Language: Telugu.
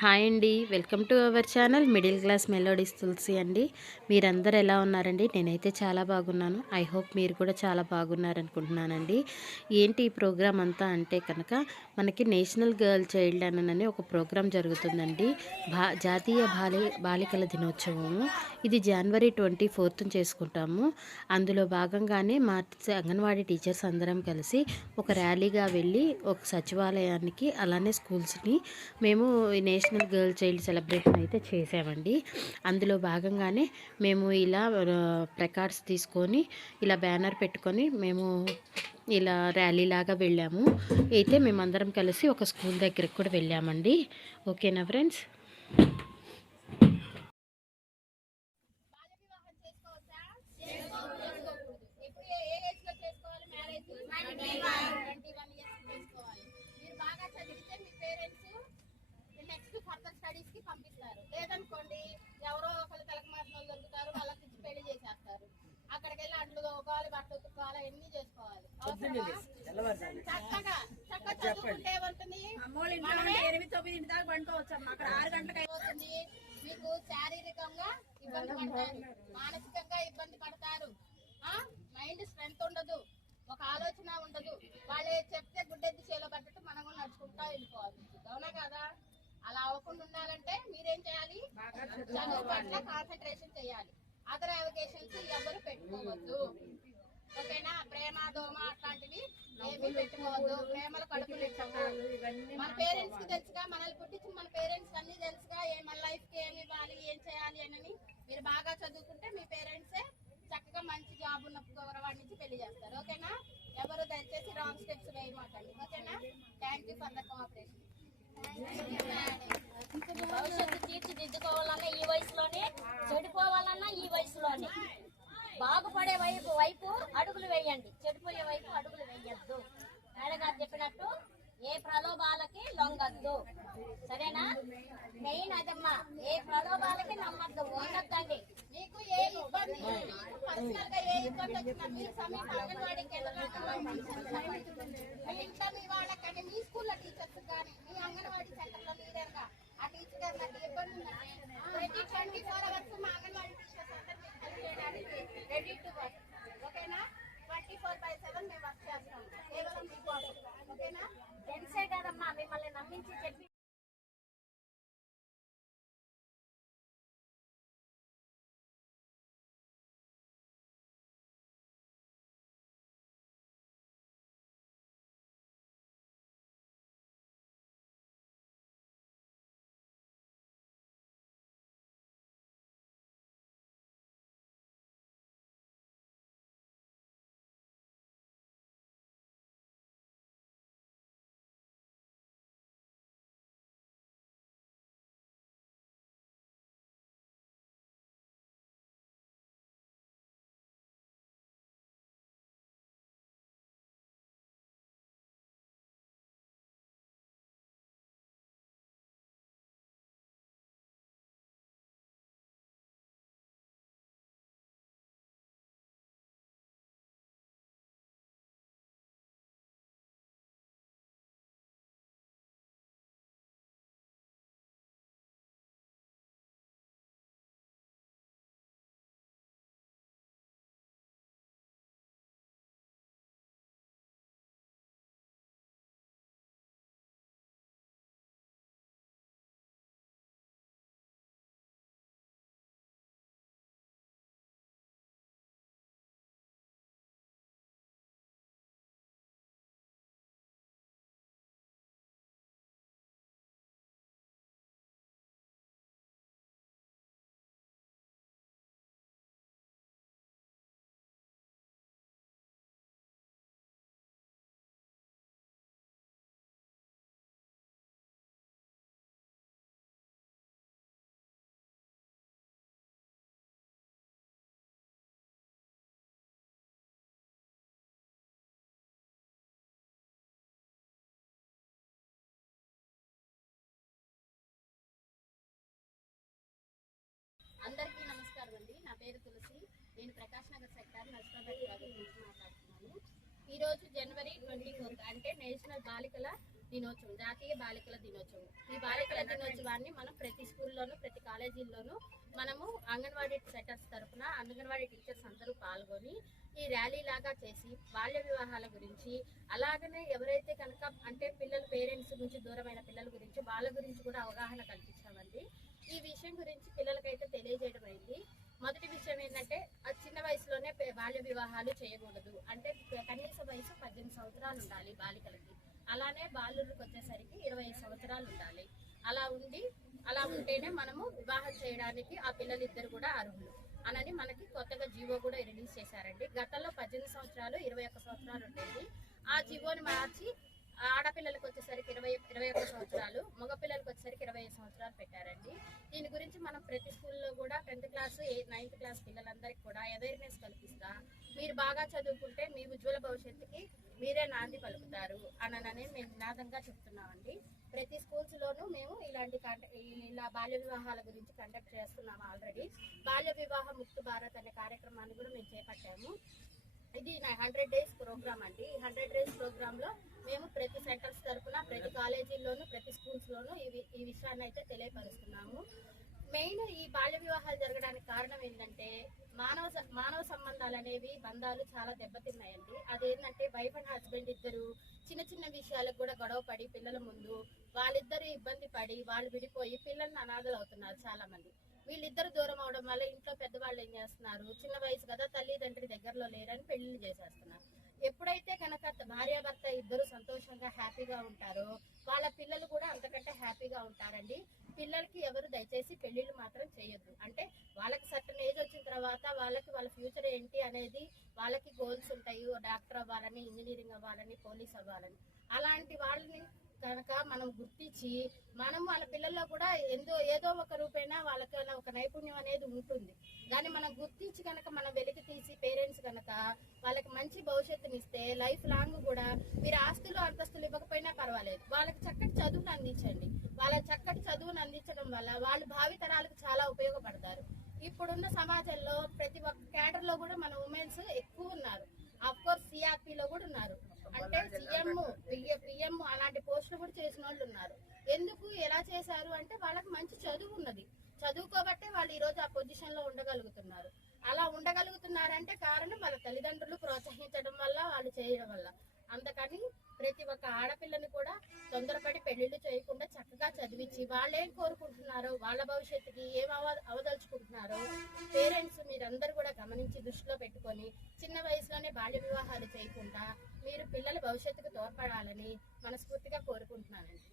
హాయ్ అండి, welcome to our channel middle class melodies Tulasi అండి. మీరందరూ ఎలా ఉన్నారండి? నేనైతే చాలా బాగున్నాను. ఐ హోప్ మీరు కూడా చాలా బాగున్నారనుకుంటున్నానండి. ఏంటి ఈ ప్రోగ్రామ్ అంతా అంటే కనుక మనకి నేషనల్ గర్ల్ చైల్డ్ అని ఒక ప్రోగ్రాం జరుగుతుందండి. జాతీయ బాలికల దినోత్సవము. ఇది జనవరి 24th చేసుకుంటాము. అందులో భాగంగానే మా అంగన్వాడీ టీచర్స్ అందరం కలిసి ఒక ర్యాలీగా వెళ్ళి ఒక సచివాలయానికి అలానే స్కూల్స్ని మేము నేషనల్ గర్ల్ చైల్డ్ సెలబ్రేషన్ అయితే చేసామండి. అందులో భాగంగానే మేము ఇలా ప్లకార్డ్స్ తీసుకొని ఇలా బ్యానర్ పెట్టుకొని మేము ఇలా ర్యాలీ లాగా వెళ్ళాము. అయితే మేమందరం కలిసి ఒక స్కూల్ దగ్గరికి కూడా వెళ్ళామండి. ఓకేనా ఫ్రెండ్స్? ఫర్దర్ స్టడీస్ కి పంపిస్తారు. లేదనుకోండి ఎవరో ఒకరు తలకమాటలు దొరుకుతారు, వాళ్ళకి ఇచ్చి పెళ్లి చేసేస్తారు. అక్కడికి వెళ్ళి అంట్లు తోముకోవాలి, బట్టలు ఉతుక్కోవాలి, ఎన్ని చేసుకోవాలి. చక్కగా చదువుకుంటే ఏమవుతుంది, 8-9 దాకా పండుకోవచ్చు. అక్కడ 6 గంటలకు అయిపోతుంది. మీకు శారీరకంగా ఇబ్బంది పడతారు, మానసికంగా ఇబ్బంది పడతారు, మైండ్ స్ట్రెంత్ ఉండదు, ఒక ఆలోచన ఉండదు. వాళ్ళు చెప్తే గుడ్డెద్ది చేలో పడ్డట్టు మనం కూడా నడుచుకుంటా వెళ్ళిపోవాలి. అవునా కదా? అలా అవ్వకుండా ఉండాలంటే మీరేం చేయాలి? చదువు పట్ల కాన్సన్ట్రేషన్ చేయాలి. అదర్ అవకేషన్స్ ఎవరు పెట్టుకోవద్దు. ఓకేనా? ప్రేమ దోమ అట్లాంటివి ఏమీ పెట్టుకోవద్దు. ప్రేమల కడుపు మన పేరెంట్స్ కి తెలుసుగా, మనల్ని పుట్టించిన మన పేరెంట్స్ అన్ని తెలుసుగా, మన లైఫ్ కి ఏమి ఇవ్వాలి, ఏం చేయాలి అని. మీరు బాగా చదువుకుంటే మీ పేరెంట్సే చక్కగా మంచి జాబ్ ఉన్న గౌరవాన్ని నుంచి పెళ్లి చేస్తారు. ఓకేనా? ఎవరు దయచేసి రాంగ్ స్టెప్స్ వేయమాకండి. ఓకేనా? Thank you for the cooperation. భవిష్యత్తు తీర్చిదిద్దుకోవాలన్నా ఈ వయసులోనే, చెడిపోవాలన్నా ఈ వయసులోనే. బాగుపడే వైపు అడుగులు వేయండి, చెడిపోయే వైపు అడుగులు వేయద్దు. మేడగారు చెప్పినట్టు ఏ ప్రలోభాలకి లొంగద్దు. సరేనా? మెయిన్ అదమ్మా, ఏ ప్రలోభాలకి నమ్మద్దు, వంగద్దండి. మీకు ఏ ఇబ్బంది, పర్సనల్ గా ఏ ఇబ్బంది వచ్చినా మీ సమీప అంగన్వాడీకి మీ ఇంట్లో మీ వాళ్ళకంటే, మీ స్కూల్లో టీచర్స్ కానీ, మీ అంగన్వాడీ సెంటర్ లో లీడర్ గా ఆ టీచర్ గారు నాకు ఇబ్బంది ఉందంటే 24 hours మా అంగన్వాడీ టీచర్స్ అందరూ మీకు హెల్ప్ చేయడానికి రెడీ టు వర్క్. ఓకేనా? 24/7 మేము వర్క్ చేస్తాం కేవలం మీకోసం. ఓకేనా? ఫ్రెండ్సే కదమ్మా మిమ్మల్ని నమ్మించి చెప్పి అందరికీ నమస్కారం అండి. నా పేరు తులసి. నేను ప్రకాష్ నగర్ సెక్టార్ నర్సరాబాద్ ప్రాజెక్ట్ నుంచి మాట్లాడుతున్నాను. ఈరోజు జనవరి 24 అంటే నేషనల్ బాలికల దినోత్సవం, జాతీయ బాలికల దినోత్సవం. ఈ బాలికల దినోత్సవం వారిని మనం ప్రతి స్కూల్లోనూ ప్రతి కాలేజీల్లోనూ మనము అంగన్వాడీ సెంటర్స్ తరఫున అంగన్వాడీ టీచర్స్ అందరూ పాల్గొని ఈ ర్యాలీ లాగా చేసి బాల్య వివాహాల గురించి, అలాగనే ఎవరైతే కనుక అంటే పిల్లల పేరెంట్స్ నుంచి దూరమైన పిల్లల గురించి వాళ్ళ గురించి కూడా అవగాహన కల్పించామండి. ఈ విషయం గురించి పిల్లలకైతే తెలియజేయడం అయింది. మొదటి విషయం ఏంటంటే చిన్న వయసులోనే బాల్య వివాహాలు చేయకూడదు. అంటే కనీస వయసు 18 సంవత్సరాలు ఉండాలి బాలికలకి. అలానే బాలురికి వచ్చేసరికి 25 సంవత్సరాలు ఉండాలి. అలా ఉంటేనే మనము వివాహం చేయడానికి ఆ పిల్లలిద్దరు కూడా అర్హులు అనని మనకి కొత్తగా జీవో కూడా రిలీజ్ చేశారండి. గతంలో 18 సంవత్సరాలు 21 సంవత్సరాలు ఉండేది. ఆ జీవోని మార్చి ఆడపిల్లలకు వచ్చేసరికి 21 సంవత్సరాలు, మగపిల్లలకు వచ్చేసరికి 25 సంవత్సరాలు పెట్టారండి. దీని గురించి మనం ప్రతి స్కూల్లో కూడా 10th క్లాస్ 9th క్లాస్ పిల్లలందరికీ కూడా అవేర్నెస్ కల్పిస్తా, మీరు బాగా చదువుకుంటే మీ ఉజ్వల భవిష్యత్తుకి మీరే నాంది పలుకుతారు అనని మేము నినాదంగా చెప్తున్నామండి. ప్రతి స్కూల్స్లోనూ మేము ఇలా బాల్య వివాహాల గురించి కండక్ట్ చేస్తున్నాము. ఆల్రెడీ బాల్య వివాహ ముక్త భారత్ అనే కార్యక్రమాన్ని కూడా మేము చేపట్టాము. ఇది నా 100 days ప్రోగ్రామ్ అండి. ఈ 100 days ప్రోగ్రామ్ లో మేము ప్రతి సెంటర్స్ తరఫున ప్రతి కాలేజీల్లోనూ ప్రతి స్కూల్స్ లోనూ ఈ విషయాన్ని అయితే తెలియపరుస్తున్నాము. మెయిన్ ఈ బాల్య వివాహాలు జరగడానికి కారణం ఏంటంటే మానవ సంబంధాలు అనేవి బంధాలు చాలా దెబ్బతిన్నాయండి. అదేంటంటే వైఫ్ అండ్ హస్బెండ్ ఇద్దరు చిన్న చిన్న విషయాలకు కూడా గొడవ పడి పిల్లల ముందు వాళ్ళిద్దరు ఇబ్బంది పడి వాళ్ళు విడిపోయి పిల్లల్ని అనాథలు అవుతున్నారు చాలా మంది. వీళ్ళిద్దరు దూరం అవడం వల్ల ఇంట్లో పెద్దవాళ్ళు ఏం చేస్తున్నారు, చిన్న వయసు కదా తల్లిదండ్రి దగ్గరలో లేరని పెళ్లిళ్ళు చేసేస్తున్నారు. ఎప్పుడైతే కనుక భార్యాభర్త ఇద్దరు సంతోషంగా హ్యాపీగా ఉంటారో వాళ్ళ పిల్లలు కూడా అంతకంటే హ్యాపీగా ఉంటారండి. పిల్లలకి ఎవరు దయచేసి పెళ్లిళ్ళు మాత్రం చేయొద్దు. అంటే వాళ్ళకి సర్టన్ ఏజ్ వచ్చిన తర్వాత వాళ్ళ ఫ్యూచర్ ఏంటి అనేది వాళ్ళకి గోల్స్ ఉంటాయి. డాక్టర్ అవ్వాలని, ఇంజనీరింగ్ అవ్వాలని, పోలీస్ అవ్వాలని. అలాంటి వాళ్ళని కనుక మనం గుర్తించి మనం వాళ్ళ పిల్లల్లో కూడా ఏదో ఒక రూపేణా వాళ్ళకి ఒక నైపుణ్యం అనేది ఉంటుంది. దాన్ని మనం గుర్తించి కనుక మనం వెలికి తీసి పేరెంట్స్ కనుక వాళ్ళకి మంచి భవిష్యత్తునిస్తే లైఫ్ లాంగ్ కూడా మీరు ఆస్తులు అంతస్తులు ఇవ్వకపోయినా పర్వాలేదు, వాళ్ళకి చక్కటి చదువును అందించండి. వాళ్ళ చక్కటి చదువును అందించడం వల్ల వాళ్ళు భావితరాలకు చాలా ఉపయోగపడతారు. ఇప్పుడున్న సమాజంలో ప్రతి ఒక్క క్యాడర్ లో కూడా మన ఉమెన్స్ ఎక్కువ ఉన్నారు. అఫ్ కోర్స్ సిఆర్పీలో కూడా ఉన్నారు. అంటే పిఎం అలాంటి పోస్టులు కూడా చేసిన వాళ్ళు ఉన్నారు. ఎందుకు ఎలా చేశారు అంటే వాళ్ళకి మంచి చదువు ఉన్నది. చదువుకోబట్టే వాళ్ళు ఈ రోజు ఆ పొజిషన్ లో ఉండగలుగుతున్నారు. అలా ఉండగలుగుతున్నారంటే కారణం వాళ్ళ తల్లిదండ్రులు ప్రోత్సహించడం వల్ల, వాళ్ళు చేయడం వల్ల. అందుకని ప్రతి ఒక్క ఆడపిల్లని కూడా తొందరపడి పెళ్లిళ్ళు చేయకుండా చక్కగా చదివించి వాళ్ళేం కోరుకుంటున్నారో, వాళ్ళ భవిష్యత్తుకి ఏం అవదలుచుకుంటున్నారో పేరెంట్స్ మీరందరూ కూడా గమనించి దృష్టిలో పెట్టుకొని చిన్న వయసులోనే బాల్య వివాహాలు చేయకుండా మీరు పిల్లల భవిష్యత్తుకు తోడ్పడాలని మనస్ఫూర్తిగా కోరుకుంటున్నానండి.